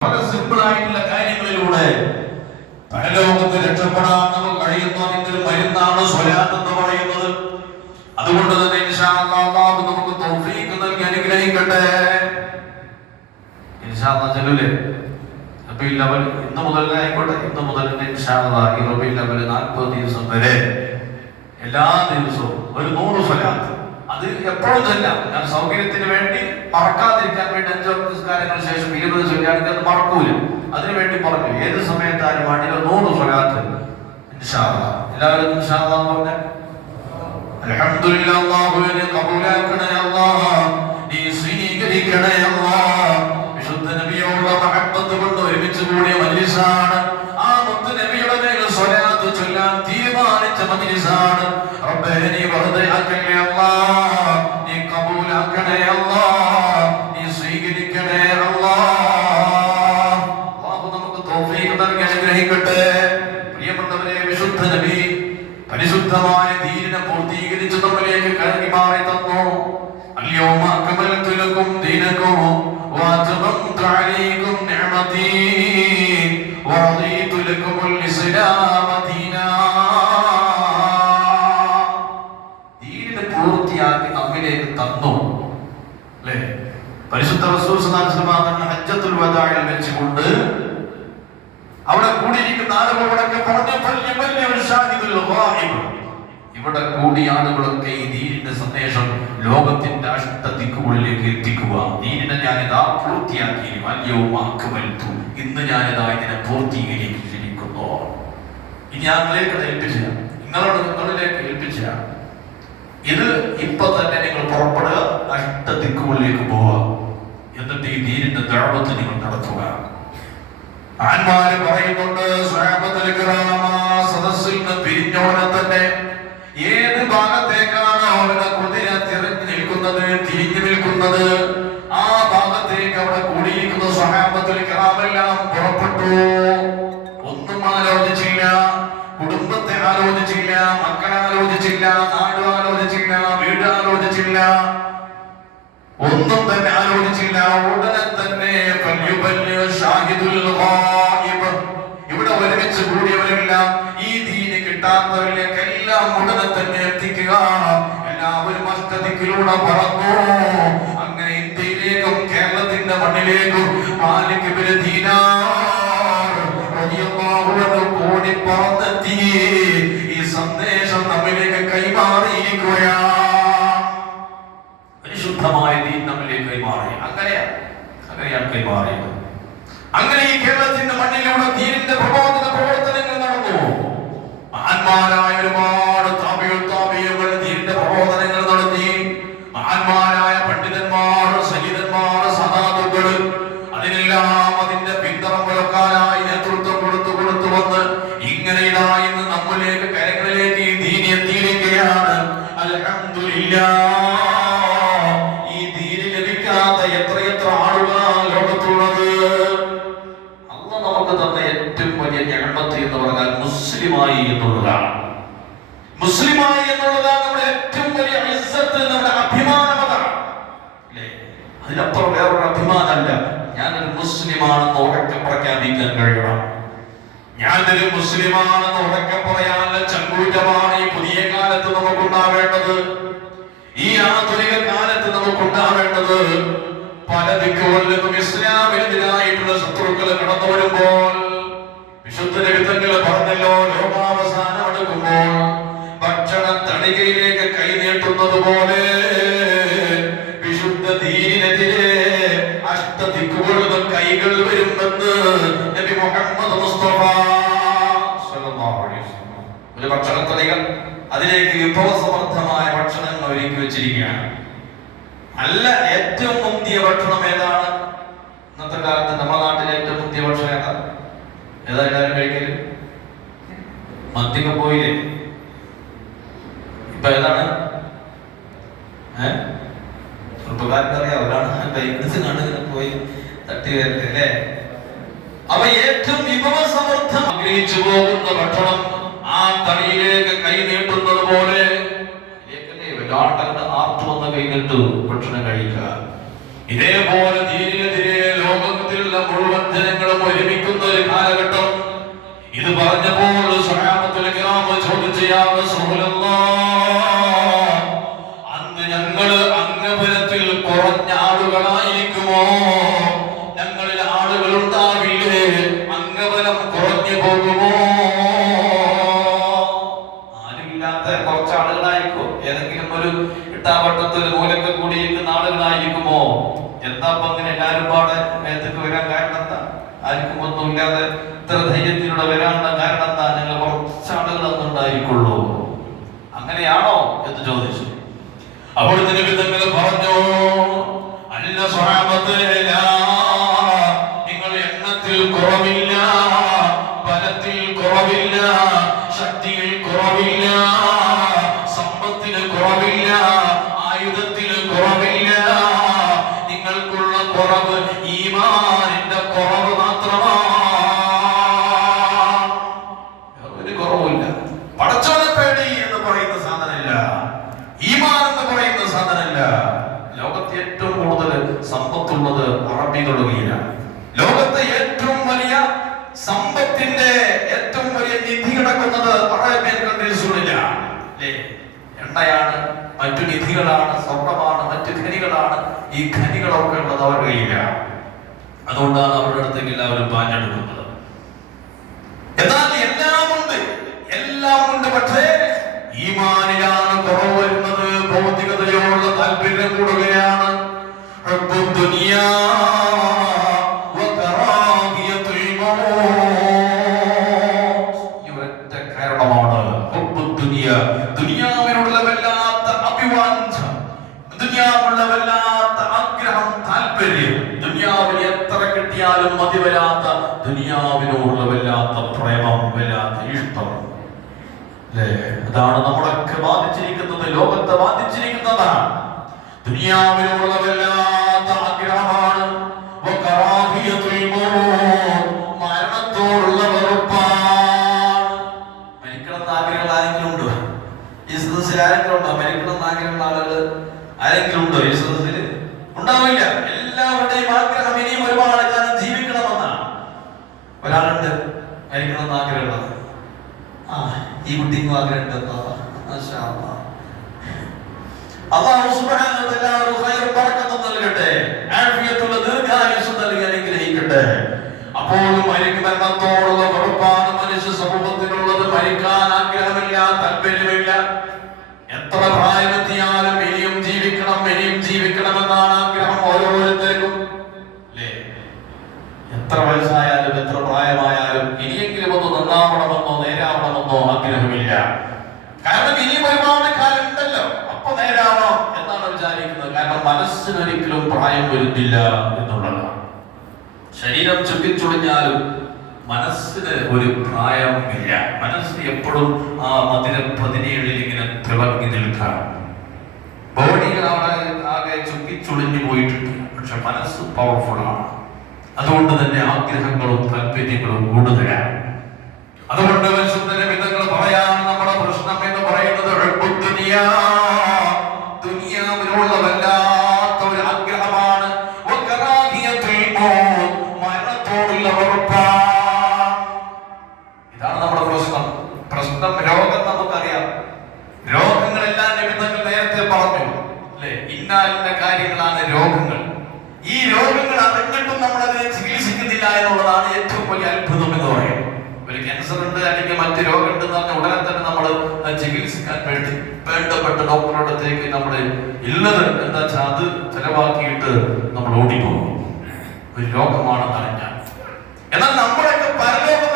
വളരെ സിമ്പിൾ ആയിട്ടുള്ള കാര്യങ്ങളിലൂടെ പരലോകത്ത് രക്ഷപ്പെടാൻ നമുക്ക് കഴിയുന്ന അതിന്റെ ഒരു മരുന്നാണ് സ്വലാത്ത് എന്ന് പറയുന്നത്. അതുകൊണ്ട് തന്നെ നമുക്ക് തൗഫീഖ് നൽകി അനുഗ്രഹിക്കട്ടെ. ഇൻഷാ അല്ലാഹ് ചെല്ലൂലേ റബീഉൽ അവൽ ഇന്ന് മുതൽ ആയിക്കോട്ടെ ഇന്ന് മുതൽ തന്നെ ഇൻഷാ അല്ലാഹ് ഈ 40 ദിവസം വരെ എല്ലാ ദിവസവും ഒരു നൂറ് സ്വലാത്ത്. അത് എപ്പോഴും തന്നെ ഞാൻ സൗകര്യത്തിന് വേണ്ടി മറക്കാതിരിക്കാൻ വേണ്ടി അഞ്ചോ നിസ്കാരങ്ങൾക്ക് ശേഷം ഇരുപത് ചൊല്ലുകയാണെങ്കിൽ അത് മറക്കൂല അതിനു വേണ്ടി പറഞ്ഞു ഏത് സമയത്തായാലും വേണ്ടി നൂറ് അല്ലാഹ് എല്ലാവരും കൊണ്ട് ഒരുമിച്ച് ആ മുത്ത് നബിയുടെ ചൊല്ലാൻ തീരുമാനിച്ച മജ്ലിസാണ്. റബ്ബേ നീ വെറുതെ ആക്കല്ലേ അല്ലാഹ് دينكم وأتممت عليكم نعمتي ورضيت لكم الإسلام دينا ദീനിനെ പൂർത്തിയാക്കി നമ്മിലേക്ക് തന്നു അല്ലേ പരിശുദ്ധ റസൂൽ സല്ലല്ലാഹു അലൈഹി വസല്ലം തങ്ങൾ ഹജ്ജത്തുൽ വദാഇൽ വെച്ചുകൊണ്ട് അവിടെ കൂടിയിരിക്കുന്ന ആളുകളോടൊക്കെ പറഞ്ഞു "ഫല്യബല്ലിഗ് ഷാഹിദുൽ ഗായിബ്." ഇവിടെ കൂടിയ ആളുകളൊക്കെ ഈ ദീനിന്റെ സന്ദേശം ലോകത്തിന്റെ അഷ്ടദിക്കുകളിലേക്ക് എത്തിക്കുക. നീരിനെ ഞാൻ ഇതാ പൂർത്തിയാക്കി. വല്യവും ആക്കുമൽത്തു ഇന്ന് ഞാനിതാ ഇതിനെ പൂർത്തീകരിച്ചിരിക്കുന്നു ഇനി ഞങ്ങളിലേക്ക് ഏൽപ്പിച്ച നിങ്ങളോട് നിങ്ങളിലേക്ക് ഏൽപ്പിച്ച ഇത് ഇപ്പൊ തന്നെ നിങ്ങൾ പുറപ്പെടുക അഷ്ടദിക്കുകളിലേക്ക് പോവുക. എന്നിട്ട് ഈ ദീനിന്റെ ദഴവത്ത് നിങ്ങൾ നടത്തുക. ആന്മാര് പറയുന്നുണ്ട് സദസ്സിൽ നിന്ന് പിരിഞ്ഞോടെ തന്നെ ഒന്നും ആലോചിച്ചില്ല. കുടുംബത്തെ ആലോചിച്ചില്ല. മക്കളെ ആലോചിച്ചില്ല. നാട് ആലോചിച്ചില്ല. വീട് ആലോചിച്ചില്ല. ഒന്നും തന്നെ ആലോചിച്ചില്ല. ഉടനെ തന്നെ. ഇവിടെ ഒരുമിച്ച് കൂടിയവരെല്ലാം. ഈ ദീന് കിട്ടാത്തവരിലേക്കെല്ലാം ഉടനെ തന്നെ എത്തിക്കുക. എല്ലാവരും അഷ്ടതിക്കിലൂടെ പറന്നു. അങ്ങനെ ഇന്ത്യയിലേക്കും കേരളത്തിന്റെ മണ്ണിലേക്കും മാലിക് അൻഹു കൂടി പറന്നെത്തി ഈ സന്ദേശം നമ്മിലേക്ക് കൈമാറിയിരിക്കുകയാണ് പരിശുദ്ധമായ ദീൻ നമ്മിലേക്ക് കൈമാറി. അങ്ങനെയാ അങ്ങനെയാണ് കൈമാറിയത്. അങ്ങനെ ഈ കേരളത്തിന്റെ മണ്ണിലൂടെ ദീനിന്റെ പ്രബോധന പ്രവർത്തനങ്ങൾ നടന്നു. മഹാന്മാരായ ഒരുപാട് മുസ്ലിമാണെന്ന് ഉറക്കെ പ്രഖ്യാപിക്കാൻ കഴിയണം. ഞാനൊരു മുസ്ലിമാണെന്ന് ഉറക്കെ പറയാനുള്ള ചങ്കൂറ്റമാണ് ഈ പുതിയ കാലത്ത് നമുക്കുണ്ടാവേണ്ടത്. ഈ ആധുനിക കാലത്ത് നമുക്കുണ്ടാവേണ്ടത് പല ദിക്കുകളിലും ഇസ്ലാമിനെതിരായിട്ടുള്ള ശത്രുക്കൾ കടന്നു വരുമ്പോൾ വിശുദ്ധ രഹിതങ്ങൾ പറഞ്ഞല്ലോ ലോകാവസാനം അഷ്ടദിക്കുകളിലും കൈകൾ വരുമെന്ന് നബി മുഹമ്മദ് മുസ്തഫ. ഒരു ഭക്ഷണത്തടികൾ അതിലേക്ക് വിഭവസമർത്ഥമായ ഭക്ഷണങ്ങൾ ഒരുക്കി വെച്ചിരിക്കുകയാണ് നല്ല ഏറ്റവും മുന്തിയ ഭക്ഷണം ഏതാണ് ഇന്നത്തെ കാലത്ത് നമ്മുടെ നാട്ടിലെ ഏറ്റവും മുന്തിയ ഭക്ഷണം ഏതാ ഏതാ എല്ലാവരും കഴിക്കൽ മദ്യമ പോയില്ലേ ഇപ്പൊ ഏതാണ് ഏഹ് ചെറുപ്പക്കാർക്ക് അറിയാം ഒരാണ് ബൈക്കിടിച്ച് കണ്ടിങ്ങനെ പോയി തട്ടി വരട്ടെ അല്ലേ അവ ഏറ്റവും വിഭവസമർത്ഥം പോകുന്ന ഭക്ഷണം ആ തടിയിലേക്ക് കൈ നീട്ടുന്നത് പോലെ ആർത്തു വന്ന കൈ നീട്ടു ഭക്ഷണം കഴിക്കുക. ഇതേപോലെ ദീനിനെതിരെ ലോകത്തിലുള്ള മുഴുവൻ ജനങ്ങളും ഒരുമിക്കുന്ന ഒരു കാലഘട്ടം. ഇത് പറഞ്ഞപ്പോൾ ചോദിച്ചു അന്ന് ഞങ്ങൾ അംഗബലത്തിൽ കുറഞ്ഞ ആളുകളായിരിക്കുമോ? ഏതെങ്കിലും ഒരു ഇട്ടാവട്ടത്ത് ഒരു മൂലൊക്കെ കൂടിയിരിക്കുന്ന ആളുകളായിരിക്കുമോ? എന്താ ഇപ്പൊ അങ്ങനെ എല്ലാവരും പാടെ മേത്തേക്ക് വരാൻ കാരണം എന്താ? ആർക്കും ഒന്നുമില്ലാതെ ഇത്ര ധൈര്യത്തിലൂടെ വരാനുള്ള കാരണം എന്താ? ഞങ്ങൾ കുറച്ച് ആളുകൾ അന്നുണ്ടായിരിക്കുള്ളൂ അങ്ങനെയാണോ എന്ന് ചോദിച്ചു. അപ്പോൾ വിധങ്ങൾ പറഞ്ഞു സമ്പത്തിന്റെ ഏറ്റവും വലിയ നിധി കിടക്കുന്നത് അറേബ്യൻ കൺട്രീസുകളിലാണ് അല്ലേ? എണ്ണയാണ് മറ്റു നിധികളാണ് സ്വർണമാണ് മറ്റു ഖനികളാണ് ഈ ഖനികളൊക്കെ ഉള്ളത് അവരുടെ കയ്യിലാണ് അതുകൊണ്ടാണ് അവരുടെ അടുത്തേക്ക് എല്ലാവരും പാഞ്ഞെടുക്കുന്നത്. എന്നാൽ എല്ലാം ഉണ്ട് എല്ലാം ഉണ്ട്. പക്ഷേ ഈമാനിലാണ് കുറവ് വരുന്നത് ഭൗതികതയോടുള്ള താല്പര്യം കൂടുകയാണ്. حب അഭിവാഞ്ച ആഗ്രഹം എത്ര പ്രേമം ഇഷ്ടം. അതാണ് നമ്മളൊക്കെ ബാധിച്ചിരിക്കുന്നത് ലോകത്തെ ബാധിച്ചിരിക്കുന്നതാണ് ദുനിയാവിനോടുള്ള ഈ കുട്ടിക്കും ആഗ്രഹമുണ്ട്. അള്ളാഹു അനുഗ്രഹിക്കട്ടെ. അപ്പോൾ മരിക്കും കാരണം ഇനിയും ഒരുപാട് കാലം ഉണ്ടല്ലോ അപ്പൊ നേരാവാം എന്നാണ് വിചാരിക്കുന്നത്. കാരണം മനസ്സിനൊരിക്കലും പ്രായം വരുന്നില്ല എന്നുള്ളതാണ്. ശരീരം ചുക്കിച്ചുളിഞ്ഞാലും മനസ്സിന് ഒരു പ്രായം ഇല്ല. മനസ്സ് എപ്പോഴും ആ മധുര പതിനേഴിൽ ഇങ്ങനെ തിളങ്ങി നിൽക്കാം. ബോഡി അവിടെ ആകെ ചുക്കിച്ചുളിഞ്ഞു പോയിട്ടുണ്ട്. പക്ഷെ മനസ്സ് പവർഫുൾ ആണ്. അതുകൊണ്ട് തന്നെ ആഗ്രഹങ്ങളും താല്പര്യങ്ങളും കൂടുതലാണ്. അതുകൊണ്ട് വിശുദ്ധ വിധങ്ങൾ പറയാൻ നമ്മുടെ പ്രശ്നം എന്ന് പറയുന്നത് മറ്റ് രോഗം ഉണ്ടെന്ന് പറഞ്ഞാൽ ഉടനെ തന്നെ നമ്മൾ ചികിത്സിക്കാൻ വേണ്ടി വേണ്ടപ്പെട്ട ഡോക്ടറുടെ അടുത്തേക്ക് നമ്മൾ ഇല്ലത് എന്താ വെച്ചാൽ അത് ചെലവാക്കിയിട്ട് നമ്മൾ ഓടിപ്പോകും. ഒരു രോഗമാണെന്ന് അറിഞ്ഞാൽ. എന്നാൽ നമ്മളൊക്കെ പരലോകം